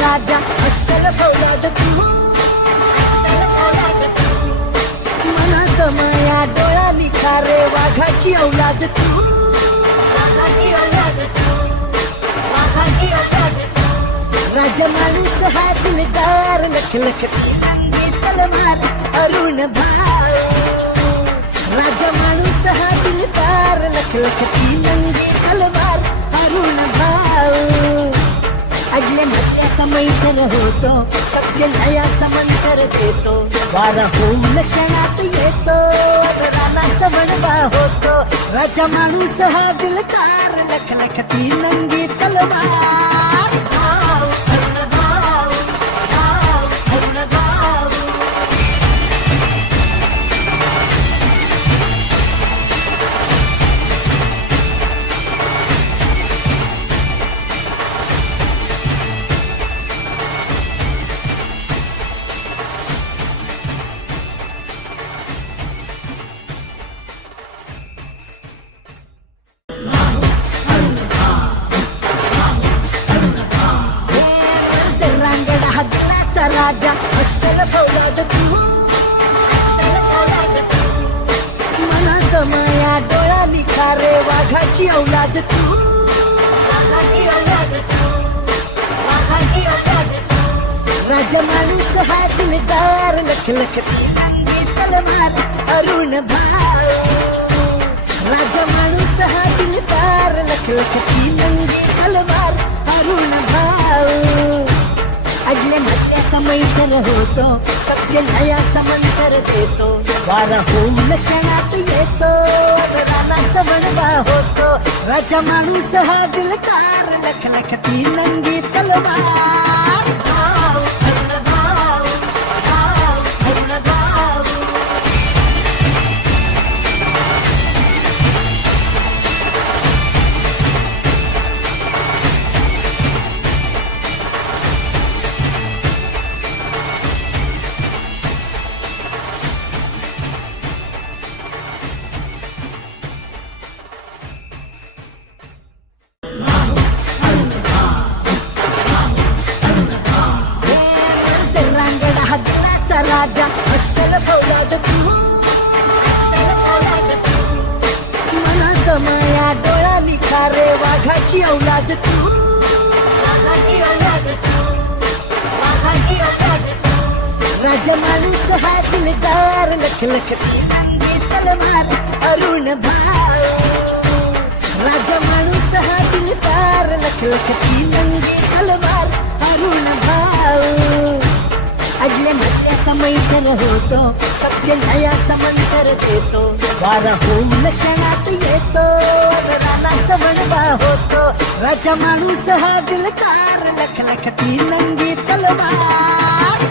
राजा अस्सल फौलाद तू, मनात माया डोळा निखारे वाघाची औलाद तू, वाघाची औलाद तू, वाघाची औलाद तू. राजा माणूस हा दिलदार लखलखती नंगी तलवार अरुण भाऊ. राजा माणूस हा दिलदार लखलखती नंगी तलवार अरुण भाऊ. अगले मध्याचा मैत्र होतो सत्य न्यायाचा मंत्र देतो. वारा होऊन क्षणात येतो रानाचा वणवा होतो. राजा माणूस हा दिलदार लखलखती नंगी तलवार भाऊ अरुण भाऊ, भाऊ अरुण भाऊ. राजा अस्सल फौलाद तू, मनात माया डोळा निखारे वाघाची औलाद तू, वाघाची औलाद तू, वाघाची औलाद तू. राजा माणूस हा दिलदार लखलखती नंगी तलवार अरुण भाऊ. राजा माणूस हा दिलदार लखलखती नंगी तलवार अरुण भाऊ. अगले मध्याचा मैत्र होतो सत्य न्यायाचा मंत्र देतो. वारा होऊन क्षणात येतो रानाचा वणवा होतो. राजा माणूस हा दिलदार लखलखती नंगी तलवार भाऊ अरुण भाऊ, भाऊ अरुण भाऊ. राजा अस्सल फौलाद तू, मनात माया डोळा निखारे वाघाची औलाद तू, वाघाची औलाद तू, वाघाची औलाद तू. राजा माणूस हा दिलदार लखलखती नंगी तलवार अरुण भाऊ. राजा माणूस हा दिलदार लखलखती नंगी तलवार अरुण भाऊ. अगले मध्याचा मैत्र होतो सत्य न्यायाचा मंत्र देतो. वारा होऊन क्षणात येतो रानाचा वणवा होतो. राजा माणूस हा दिलदार लखलखती नंगी तलवार